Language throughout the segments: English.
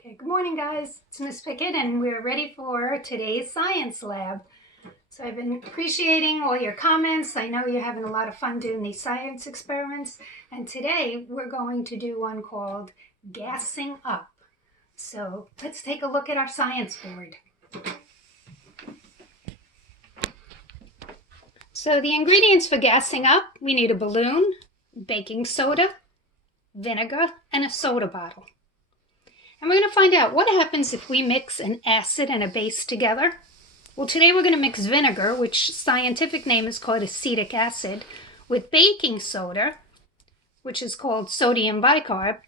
Okay, good morning guys, it's Miss Pickett and we're ready for today's science lab. So I've been appreciating all your comments. I know you're having a lot of fun doing these science experiments, and today we're going to do one called gassing up. So let's take a look at our science board. So the ingredients for gassing up, we need a balloon, baking soda, vinegar, and a soda bottle. And we're going to find out what happens if we mix an acid and a base together. Well, today we're going to mix vinegar, which scientific name is called acetic acid, with baking soda, which is called sodium bicarb,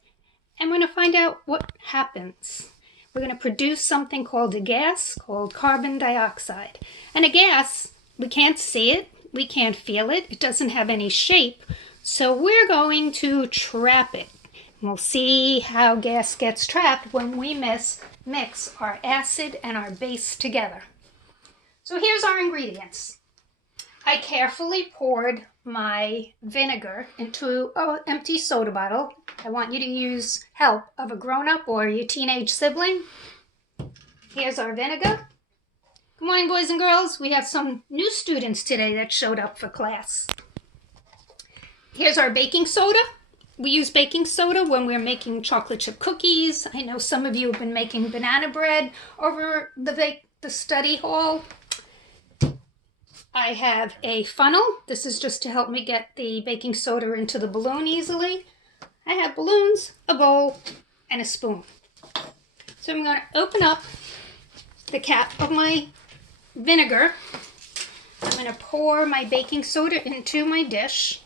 and we're going to find out what happens. We're going to produce something called a gas called carbon dioxide. And a gas, we can't see it, we can't feel it, it doesn't have any shape, so we're going to trap it. We'll see how gas gets trapped when we mix our acid and our base together. So here's our ingredients. I carefully poured my vinegar into an empty soda bottle. I want you to use help of a grown-up or your teenage sibling. Here's our vinegar. Good morning, boys and girls. We have some new students today that showed up for class. Here's our baking soda. We use baking soda when we're making chocolate chip cookies. I know some of you have been making banana bread over the study hall. I have a funnel. This is just to help me get the baking soda into the balloon easily. I have balloons, a bowl, and a spoon. So I'm going to open up the cap of my vinegar. I'm going to pour my baking soda into my dish.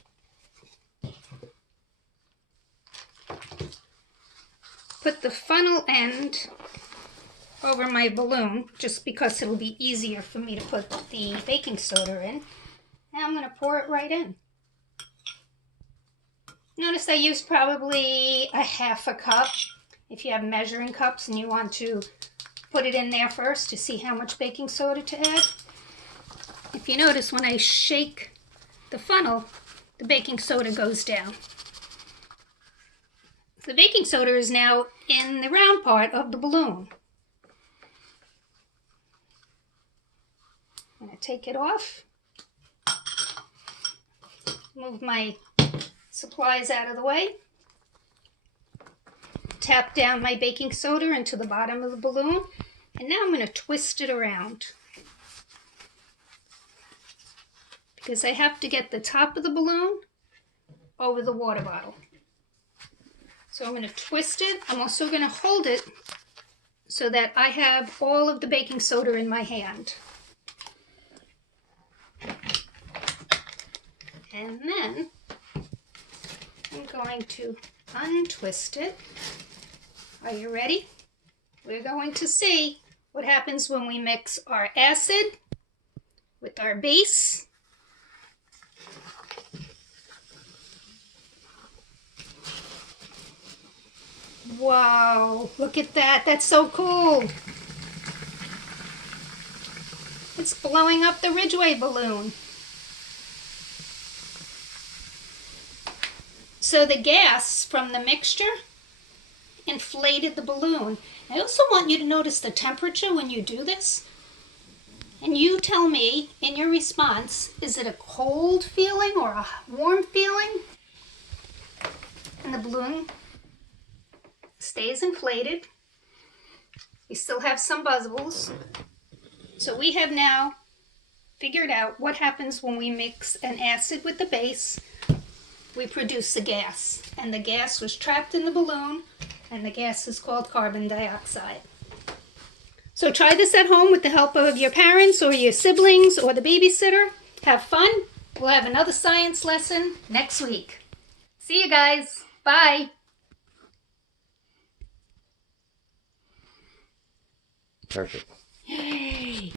Put the funnel end over my balloon, just because it'll be easier for me to put the baking soda in. And I'm going to pour it right in. Notice I used probably a half a cup. If you have measuring cups and you want to put it in there first to see how much baking soda to add. If you notice, when I shake the funnel, the baking soda goes down. The baking soda is now in the round part of the balloon. I'm going to take it off, move my supplies out of the way, tap down my baking soda into the bottom of the balloon, and now I'm going to twist it around because I have to get the top of the balloon over the water bottle. So I'm going to twist it. I'm also going to hold it so that I have all of the baking soda in my hand. And then I'm going to untwist it. Are you ready? We're going to see what happens when we mix our acid with our base. Wow, look at that. That's so cool. It's blowing up the Ridgeway balloon. So the gas from the mixture inflated the balloon. I also want you to notice the temperature when you do this. And you tell me in your response, is it a cold feeling or a warm feeling? And the balloon stays inflated. We still have some bubbles. So we have now figured out what happens when we mix an acid with the base. We produce the gas, and the gas was trapped in the balloon, and the gas is called carbon dioxide. So try this at home with the help of your parents or your siblings or the babysitter. Have fun. We'll have another science lesson next week. See you guys. Bye. Perfect. Yay.